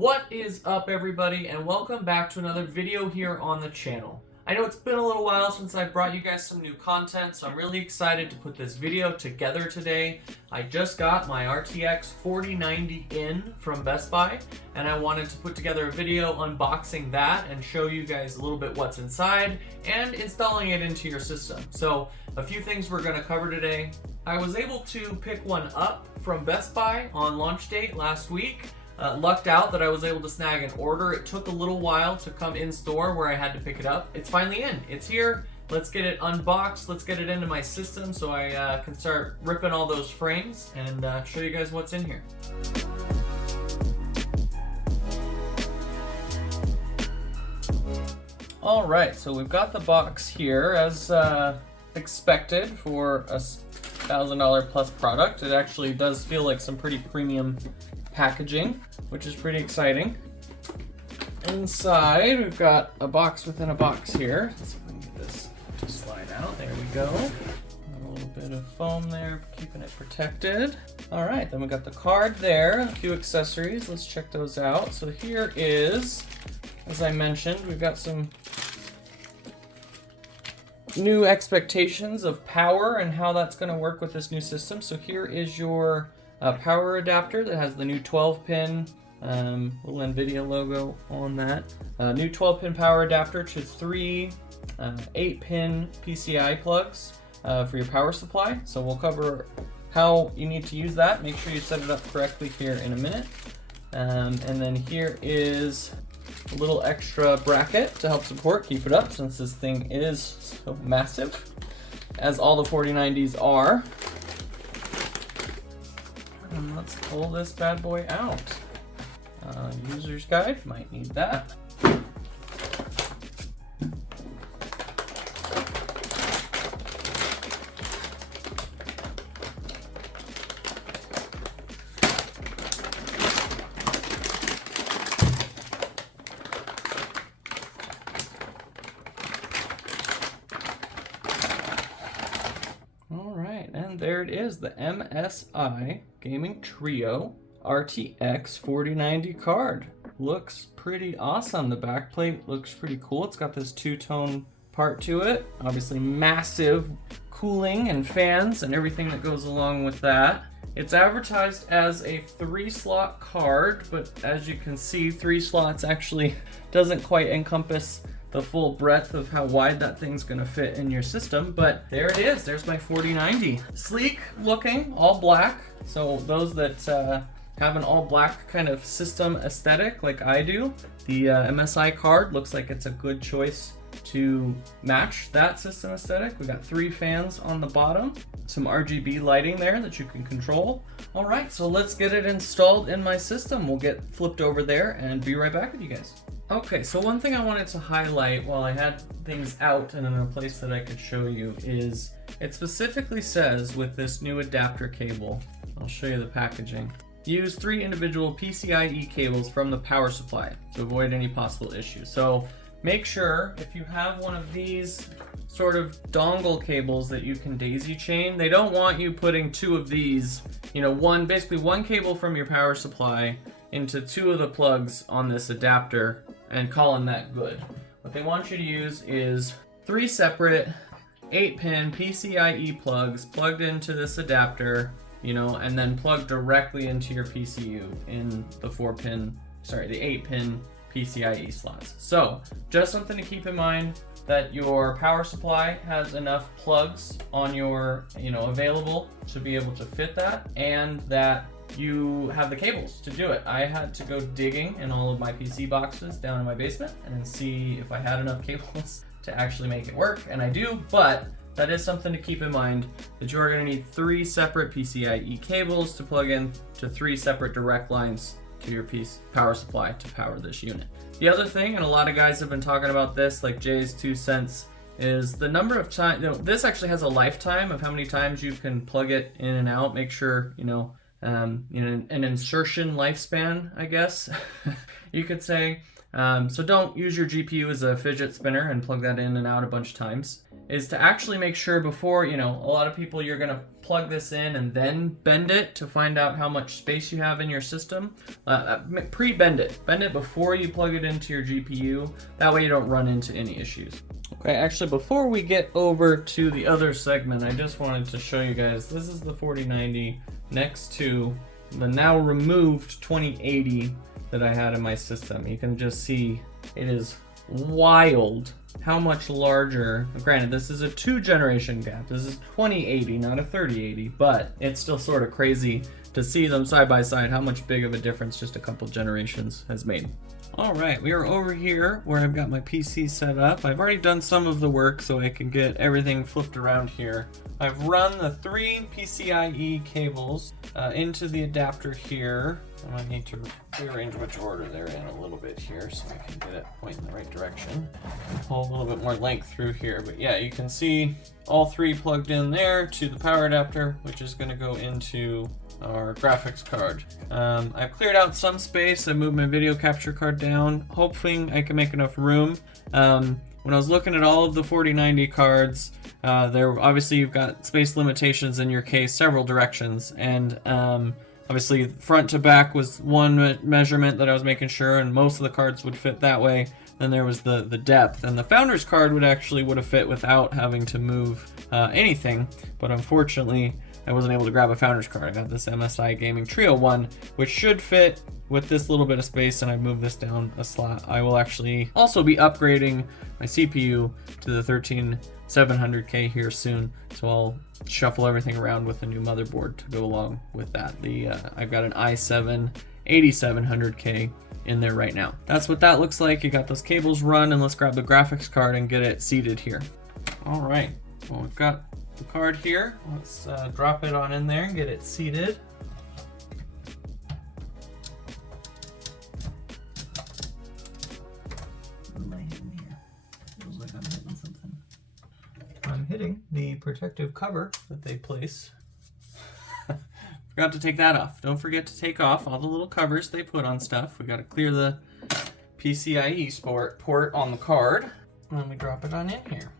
What is up, everybody, and welcome back to another video here on the channel. I know it's been a little while since I brought you guys some new content, so I'm really excited to put this video together today. I just got my RTX 4090 in from Best Buy, and I wanted to put together a video unboxing that and show you guys a little bit what's inside and installing it into your system. So a few things we're going to cover today. I was able to pick one up from Best Buy on launch date last week. Lucked out that I was able to snag an order. It took a little while to come in store where I had to pick it up. It's finally in. It's here. Let's get it unboxed. Let's get it into my system so I can start ripping all those frames and show you guys what's in here. All right, so we've got the box here as expected for a $1,000 plus product. It actually does feel like some pretty premium packaging, which is pretty exciting. Inside, we've got a box within a box here. Let's see if we can get this to slide out. There we go. A little bit of foam there, keeping it protected. All right, then we got the card there, a few accessories. Let's check those out. So here is, as I mentioned, we've got some new expectations of power and how that's going to work with this new system. So here is your power adapter that has the new 12-pin little NVIDIA logo on that. New 12-pin power adapter to three 8-pin PCI plugs for your power supply. So we'll cover how you need to use that. Make sure you set it up correctly here in a minute. And then here is a little extra bracket to help support, keep it up, since this thing is so massive, as all the 4090s are. And let's pull this bad boy out. User's guide, might need that. And there it is, the MSI Gaming Trio RTX 4090 card. Looks pretty awesome. The backplate looks pretty cool. It's got this two-tone part to it. Obviously massive cooling and fans and everything that goes along with that. It's advertised as a 3-slot card, but as you can see, 3 slots actually doesn't quite encompass the full breadth of how wide that thing's gonna fit in your system, but there it is. There's my 4090. Sleek looking, all black. So those that have an all black kind of system aesthetic like I do, the MSI card looks like it's a good choice to match that system aesthetic. We got 3 fans on the bottom, some RGB lighting there that you can control. All right, so let's get it installed in my system. We'll get flipped over there and be right back with you guys. Okay, so one thing I wanted to highlight while I had things out and in a place that I could show you is it specifically says with this new adapter cable, I'll show you the packaging, use 3 individual PCIe cables from the power supply to avoid any possible issues. So make sure if you have one of these sort of dongle cables that you can daisy chain, they don't want you putting 2 of these, basically one cable from your power supply into 2 of the plugs on this adapter and calling that good. What they want you to use is 3 separate 8-pin PCIe plugs plugged into this adapter, and then plugged directly into your PCU in the 8-pin PCIe slots. So just something to keep in mind, that your power supply has enough plugs on your, available to be able to fit that, and that you have the cables to do it. I had to go digging in all of my PC boxes down in my basement and see if I had enough cables to actually make it work, and I do, but that is something to keep in mind, that you are going to need 3 separate PCIe cables to plug in to 3 separate direct lines to your power supply to power this unit. The other thing, and a lot of guys have been talking about this, like Jay's 2 cents, is the number of times, this actually has a lifetime of how many times you can plug it in and out. Make sure, an insertion lifespan, I guess, you could say. So don't use your GPU as a fidget spinner and plug that in and out a bunch of times. Is to actually make sure before, a lot of people, you're gonna plug this in and then bend it to find out how much space you have in your system. Pre-bend it. Bend it before you plug it into your GPU. That way you don't run into any issues. Okay, actually before we get over to the other segment, I just wanted to show you guys, this is the 4090 next to the now removed 2080 that I had in my system. You can just see it is wild how much larger. Granted, this is a 2-generation gap. This is 2080, not a 3080, but it's still sort of crazy to see them side by side, how much big of a difference just a couple generations has made. All right, we are over here where I've got my PC set up. I've already done some of the work so I can get everything flipped around here. I've run the 3 PCIe cables into the adapter here. I might need to rearrange which order they're in a little bit here so I can get it pointing in the right direction. Pull a little bit more length through here, but yeah, you can see all 3 plugged in there to the power adapter, which is going to go into our graphics card. I've cleared out some space. I moved my video capture card down, hoping I can make enough room. When I was looking at all of the 4090 cards, obviously you've got space limitations in your case, several directions, and obviously front to back was one measurement that I was making sure, and most of the cards would fit that way. Then there was the depth, and the Founders card would have fit without having to move anything, but unfortunately I wasn't able to grab a Founders card. I got this MSI Gaming Trio one, which should fit with this little bit of space, and I moved this down a slot. I will actually also be upgrading my CPU to the 13700K here soon, so I'll shuffle everything around with a new motherboard to go along with that. I've got an i7 8700K in there right now. That's what that looks like. You got those cables run, and let's grab the graphics card and get it seated here. All right, well, we've got the card here. Let's drop it on in there and get it seated. I'm hitting the protective cover that they place. Forgot to take that off. Don't forget to take off all the little covers they put on stuff. We got to clear the PCIe port on the card. And then we drop it on in here.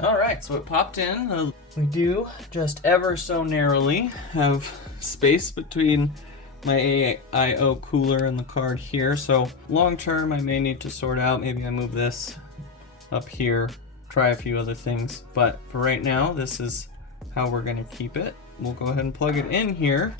All right, so it popped in. We do just ever so narrowly have space between my AIO cooler and the card here. So long term, I may need to sort out. Maybe I move this up here, try a few other things. But for right now, this is how we're gonna keep it. We'll go ahead and plug it in here.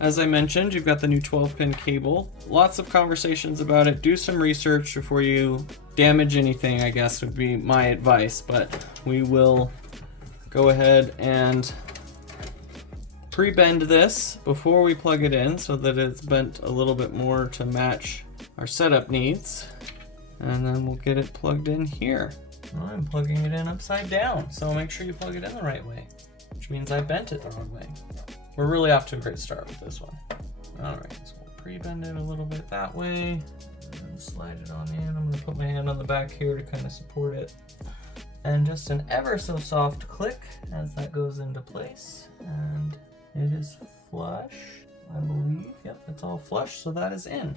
As I mentioned, you've got the new 12-pin cable. Lots of conversations about it. Do some research before you damage anything, I guess would be my advice. But we will go ahead and pre-bend this before we plug it in so that it's bent a little bit more to match our setup needs. And then we'll get it plugged in here. Well, I'm plugging it in upside down, so make sure you plug it in the right way, which means I bent it the wrong way. We're really off to a great start with this one. All right, so we'll pre-bend it a little bit that way and slide it on in. I'm gonna put my hand on the back here to kind of support it. And just an ever so soft click as that goes into place. And it is flush, I believe. Yep, it's all flush, so that is in.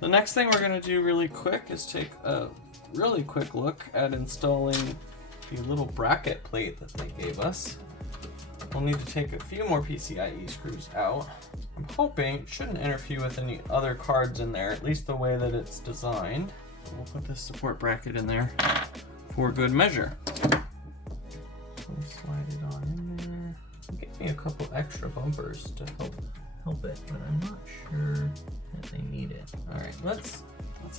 The next thing we're gonna do really quick is take a really quick look at installing the little bracket plate that they gave us. We'll need to take a few more PCIe screws out. I'm hoping it shouldn't interfere with any other cards in there, at least the way that it's designed. We'll put this support bracket in there for good measure. We'll slide it on in there. Give me a couple extra bumpers to help it, but I'm not sure that they need it. All right, let's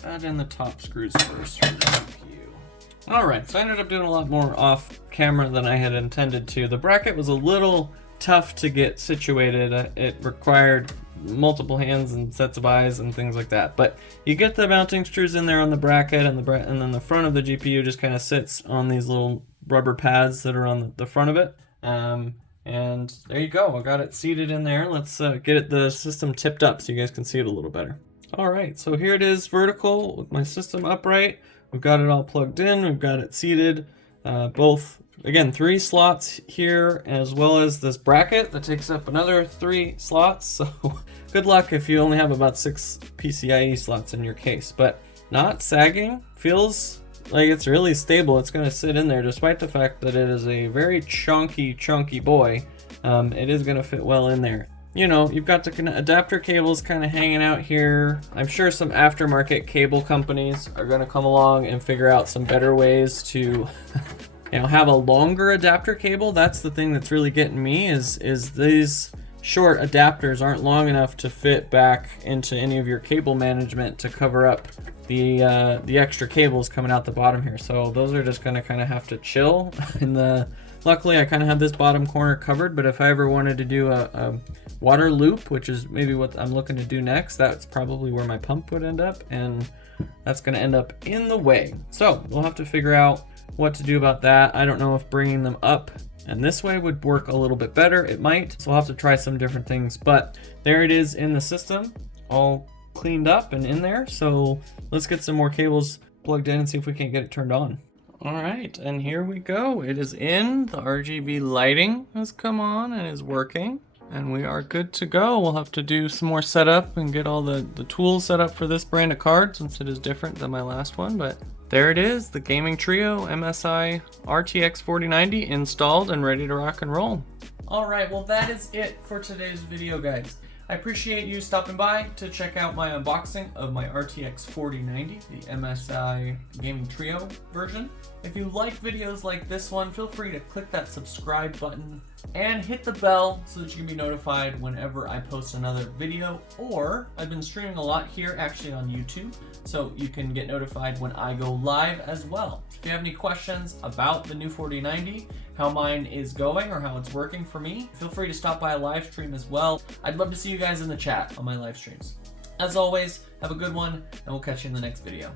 add in the top screws first for the CPU. All right, so I ended up doing a lot more off camera than I had intended to. The bracket was a little tough to get situated. It required multiple hands and sets of eyes and things like that. But you get the mounting screws in there on the bracket, and then the front of the GPU just kind of sits on these little rubber pads that are on the front of it. And there you go. I got it seated in there. Let's get the system tipped up so you guys can see it a little better. All right, so here it is vertical with my system upright. We've got it all plugged in. We've got it seated. Both again, 3 slots here, as well as this bracket that takes up another 3 slots. So good luck if you only have about 6 PCIe slots in your case, but not sagging. Feels like it's really stable. It's gonna sit in there despite the fact that it is a very chunky boy. It is gonna fit well in there. You know, you've got the adapter cables kind of hanging out here. I'm sure some aftermarket cable companies are gonna come along and figure out some better ways to you know, have a longer adapter cable. That's the thing that's really getting me, is these short adapters aren't long enough to fit back into any of your cable management to cover up the extra cables coming out the bottom here. So those are just gonna kind of have to chill in the. Luckily, I kind of have this bottom corner covered, but if I ever wanted to do a water loop, which is maybe what I'm looking to do next, that's probably where my pump would end up, and that's going to end up in the way. So we'll have to figure out what to do about that. I don't know if bringing them up and this way would work a little bit better. It might, so we'll have to try some different things, but there it is in the system, all cleaned up and in there. So let's get some more cables plugged in and see if we can't get it turned on. All right, and here we go. It is in. The RGB lighting has come on and is working, and we are good to go. We'll have to do some more setup and get all the tools set up for this brand of card, since it is different than my last one, but there it is, the Gaming Trio MSI RTX 4090 installed and ready to rock and roll. All right, well that is it for today's video, guys. I appreciate you stopping by to check out my unboxing of my RTX 4090, the MSI Gaming Trio version. If you like videos like this one, feel free to click that subscribe button and hit the bell so that you can be notified whenever I post another video. Or I've been streaming a lot here actually on YouTube, so you can get notified when I go live as well. If you have any questions about the new 4090, how mine is going or how it's working for me, feel free to stop by a live stream as well. I'd love to see you guys in the chat on my live streams. As always, have a good one, and we'll catch you in the next video.